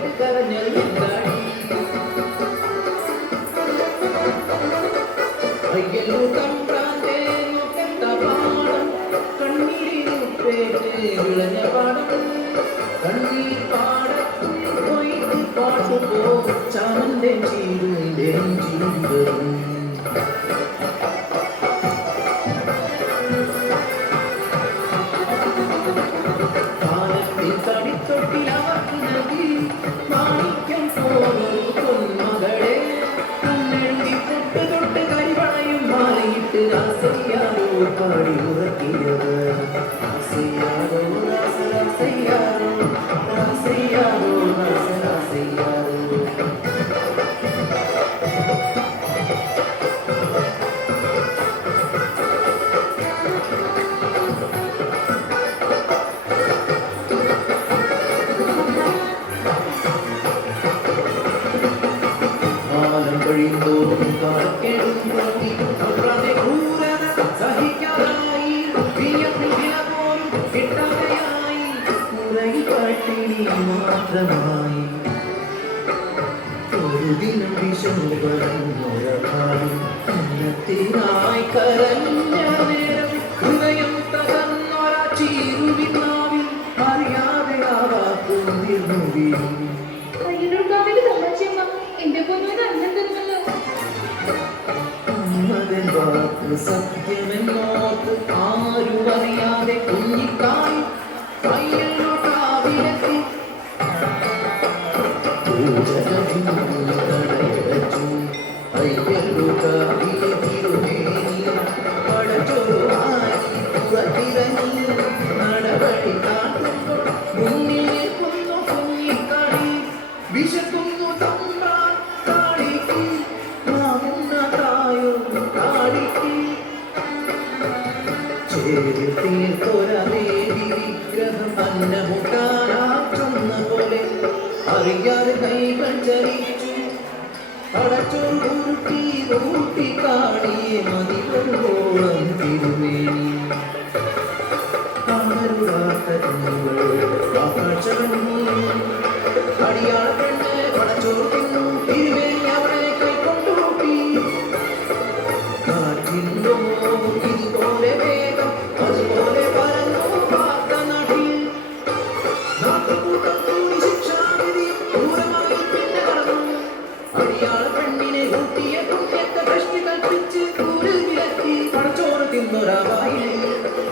കേട്ട് കരഞ്ഞു അയ്യല്ലോ തമ്പ്രാന്റെ നോക്കത്ത പാടം കണ്ണീരിനുപ്പേറ്റ് വിളഞ്ഞ പാടം കണ്ണീർ പാടത്ത് പോയിട്ട് പാട്ടുപോ ചാമന്റെ ചീരുവിന്റെ ജീവിതം കാലത്തിൽ തടിത്തൊട്ടിലവർക്ക് നൽകി മാണിക്യം പോലൊരു പൊന്മകളെ കണ്ണെഴുതി തൊട്ട് തൊട്ട് കരിവളയും മാലയിട്ട് രാസയ്യാരോ പാടി ഉറക്കിയത് രാസയ്യാരോ രാസരാസയ്യാരോ രാസയ്യാരോ രാസരാസയ്യാരോ കഴിയുമ്പോഴും കാലക്കേടും പ്രതി അവരുടെ ക്രൂരത സഹിക്കാനായി പോലും കിട്ടാതെയായി മുറയിൽ പട്ടിണി മാത്രമായി ഒരു ദിനം വിഷമുകളൊരാളും അന്നത്തിനായി കരഞ്ഞ നേരം ഹൃദയം തകർന്നൊരാ ചീരുവിനാവിൽ അറിയാതെ ആ വാക്കും തീർന്നു വീഴും സത്യമെന്നോർത്ത് ആരും അറിയാതെ കുഞ്ഞിക്കായി കയ്യിലോട്ടാവിലെത്തി അയ്യല്ലോട്ടാവിലെ തിരുമേനി പടച്ചോറായി പുറത്തിറങ്ങി നടപടി കാട്ടുമ്പോൾ മുന്നിൽ നിൽക്കുന്നു കുഞ്ഞിക്കാടി വിശക്കുന്നു തമ്പ്രാൻ കാടിക്ക് വിഗ്രഹം അന്നമുട്ടാനാറ്റുന്ന പോലെ അറിയാതെ കൈകൾ ചലിച്ചു കടച്ചോറ് ഊട്ടി കാണിയെ മതിവരോളം തിരുമേനി അടിയാള പെണ്ണ് കടച്ചോറ് തിന്നു തിരുമേനി അവളെ കൈക്കൊണ്ടൂട്ടി കാറ്റിൻ്റെ ഇതുപോലെ വേഗം അതുപോലെ പറഞ്ഞു പാർത്ത നാട്ടിൽ നാട്ടുകൂട്ടം കൂടി ശിക്ഷാവിധി ദൂരമായി പിന്നെ കടന്നു അടിയാള പെണ്ണിനെ ഊട്ടിയ പുണ്യത്തെ ഭ്രഷ്ടി കൽപ്പിച്ച് കൂരിൽ വിലക്കി പടച്ചോറ് തിന്നൊരാവായി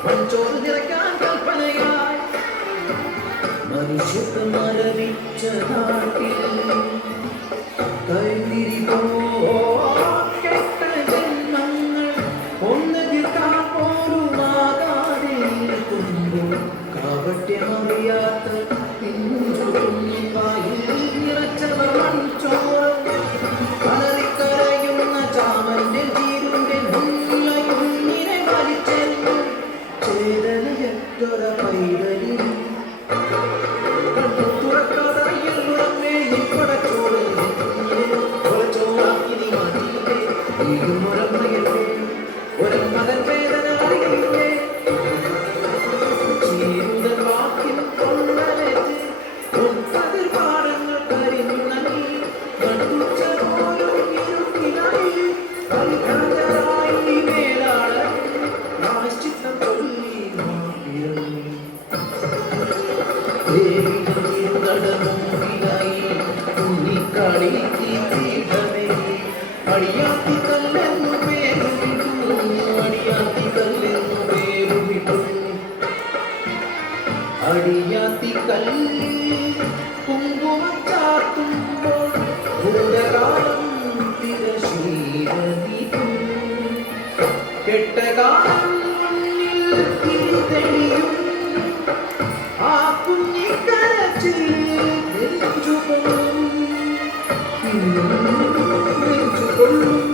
പഞ്ചോറ് നിറയ്ക്കാൻ കൽപ്പനയായി മനുഷ്യത്വം മരവിച്ച നാട്ടിൽ കൈതിരി കാപട്യമറിയാത്ത നിറച്ചവർ മൺചോറും അലറിക്കരയുന്ന ചാമന്റെ ജീരുന്റെ മുന്നിനെ വലിച്ചെന്നു ചേതനയറ്റൊര പൈതലിൽ തുറക്കാതയ്യൽപ്പടച്ചോറ് ചോറാക്കി നീ മാറ്റിയില്ലേ ഈയും ഒരമ്മയല്ലേ ഒരമ്മകൻ വേദന അറിയില്ലേ അടിയാത്തി കല്ലെന്നു പേരുവിട്ടു അടിയാത്തി കല്ലിൽ കുങ്കുമം ചാർത്തുമ്പോൾ ഭൂതകാലം തിരശീലീതും കെട്ടകാലം തെളിയും ആ കുഞ്ഞിക്കരച്ചിൽ നെഞ്ചുകൊള്ളും